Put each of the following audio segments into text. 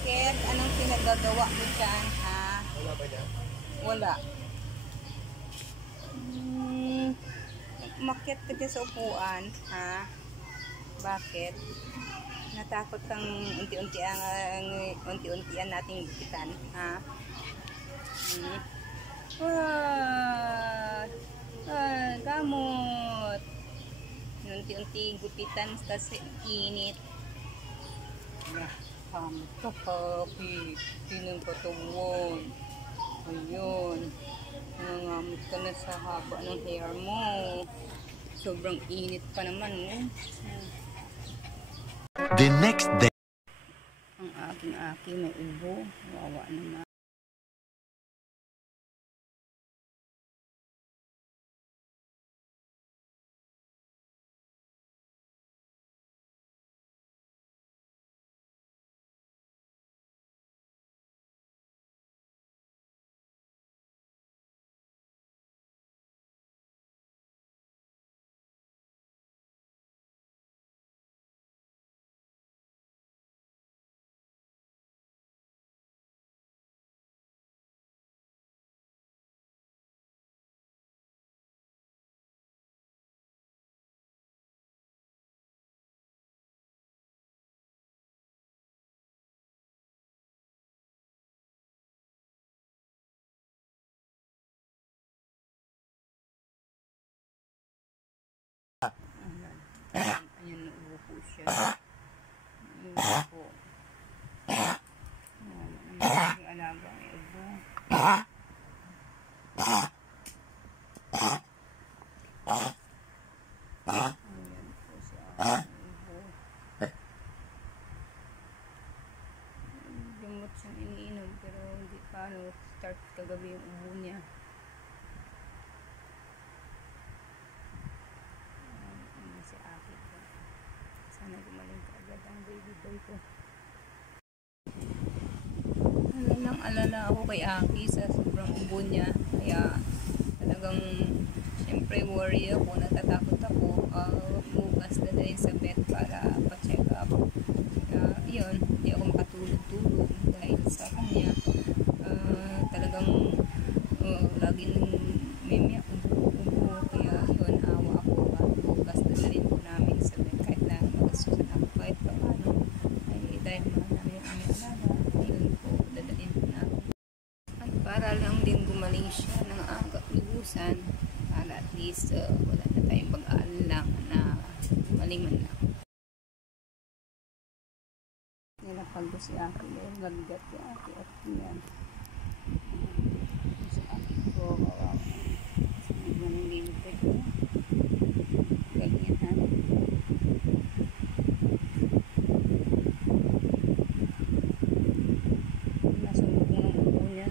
Bakit? Anong pinagagawa mo dyan, ha? Wala ba yan? Wala. Umakyat ka dyan sa upuan, ha? Bakit? Natakot kang unti-untian nating gupitan, ha? Gamot. Unti-unti gupitan kasi init. Kamot ka, papi. Tinang katawan. Ayun. Nangangamot ka na sa haba ng hair mo. Sobrang init pa naman, eh. The next day. Ang aking aki may ubo. Wawa naman. Ayan, naubo po siya. Naubo po. Ang alaga ay ubo. Ayan po siya. Ubo. Gamot siyang iniinom pero hindi pa start kagabi yung ubo niya. Si Aki ko. Sana gumaling ka agad ang baby boy ko. Alala ako kay Aki sa sobrang ubo niya. Kaya talagang syempre worry ako, natatakot ako. Bukas na rin sa vet para pa-check up. Yun, hindi ako makatulog-tulog dahil sa kanya. Talagang laging may ubo. Kaya yun, awa ako. Bukas na rin po namin sa vet kahit na magasusan ako kahit pa paano. Ay dahil mahal namin yung aming alaga. Yun po, dadalhin po namin. At para lang din gumaling siya ng aga lubusan para at least wala na tayong pag-aalang na gumaling man lang. Nilapag ko si Aki dahil lagdat si Aki at yan. Si Aki ko, kawawa. Sinag na ng lilit ko. Ganyan, ha? Nasunog ng ubo niya.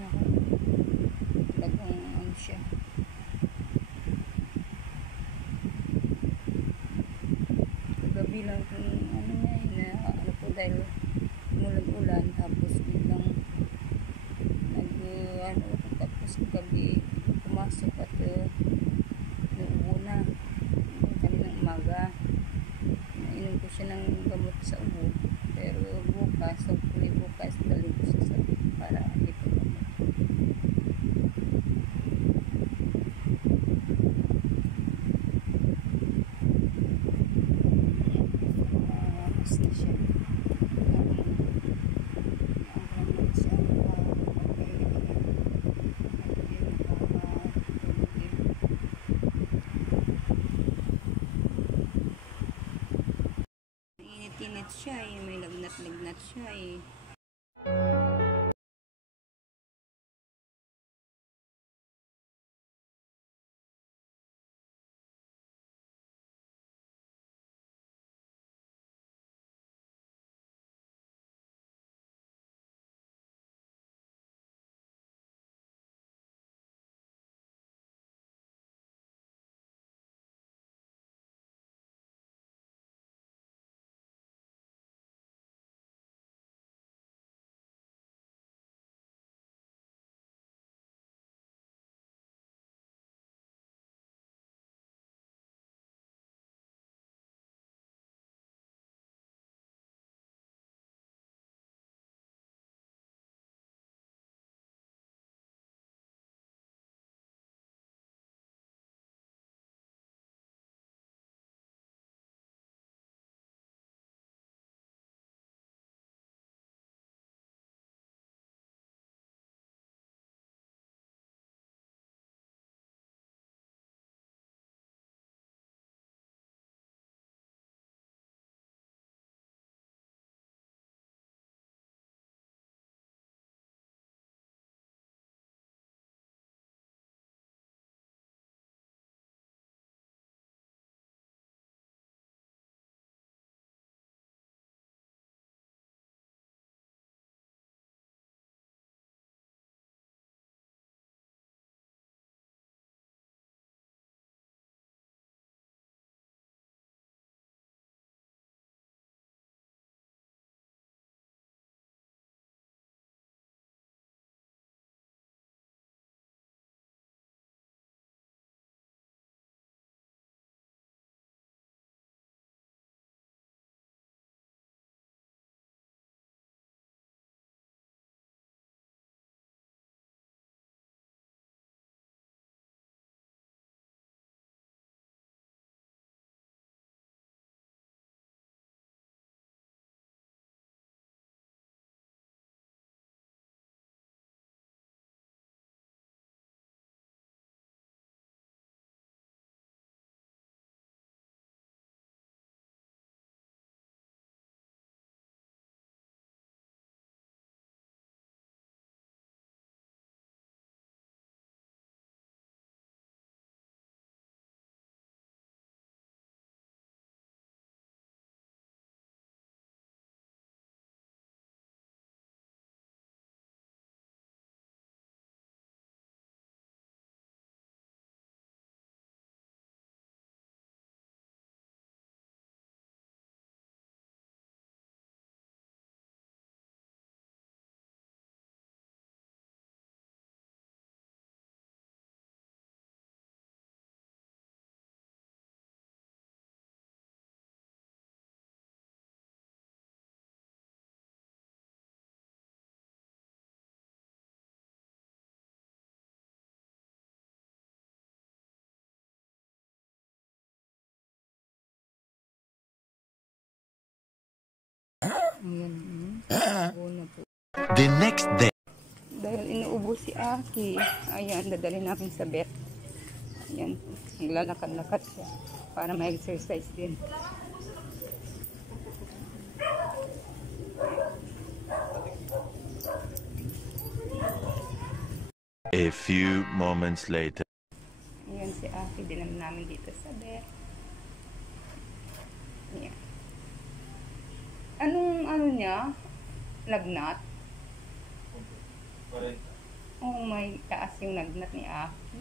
Talagang ano siya. Kagabi lang kung ano niya, ano po dahil umulan-ulan tapos biglang tapos gabi pumasok at naubo na kaninang umaga. Nainom ko siya ng gamot sa ubo pero bukas dalhin ko siya sa para ito basta siya init siya eh, may lagnat-lagnat siya eh. Ayan. Una po. The next day. Dahil inuubo si Aki. Ayan, dadalhin namin sa vet. Ayan. Naglalakad-lakad siya. Para ma-exercise din. A few moments later. Ayan si Aki. Dinam namin dito sa vet. Ayan. Anong ano niya? Lagnat? Oh, may taas yung lagnat ni Aki.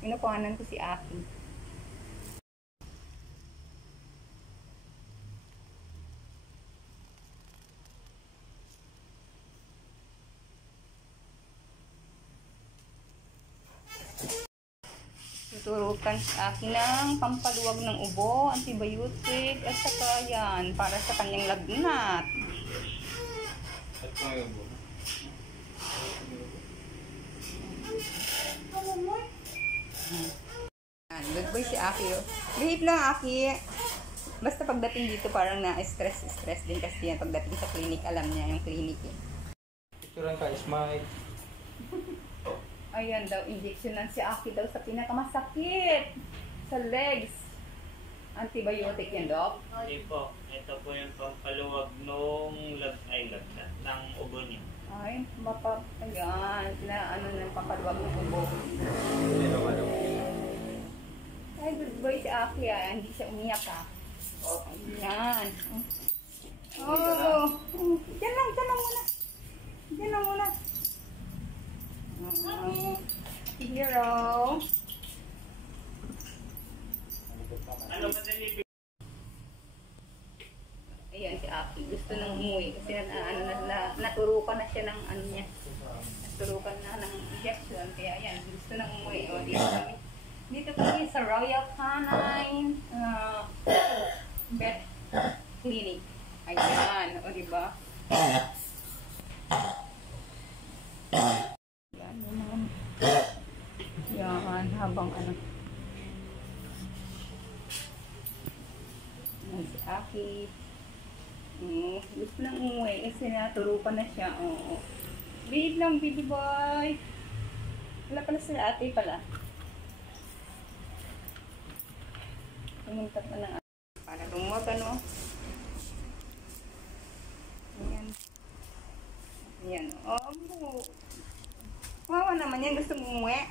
Kinukuhanan ko si Aki. Tuturukan sa akin ng pampaluwag ng ubo, antibiotic, at saka yan, para sa kanyang lagnat. Good boy si Aki. Oh. Behave lang, Aki. Basta pagdating dito parang na-stress din kasi yan. Pagdating sa clinic, alam niya yung clinic eh. Picturean ka, smile. Ayan daw, injection ng si Aki daw sa pinakamasakit. Sa legs. Antibiotic yan, Dok? Hindi po. Ito po yung pampaluwag nung lagnat ng ubo niya. Ay, baka, ayan, ano ng papaluwag ng ubo. Ay, good boy si Aki ah. Hindi siya umiyak ah. Ayan. Oh. Diyan lang muna. Diyan lang muna. Hero. Ano madali? Ayan si Aki. Gusto nang umuwi kasi naturukan na siya ng ano niya. Naturukan na ng injection. Kaya ayan, gusto nang umuwi. O, dito kami sa Royal Canine Vet Clinic. Ayan, o diba? Yan, naman. Yan, habang ano. Yan si Aki. Gusto nang umuwi kasi naturukan na siya. Oo. Behave lang, baby boy. Wala pala sila ate pala. Pumunta pa ng para lumuwag ano. Ayan. Ayan. Oh, wawa naman yan. Gusto mo umuwi.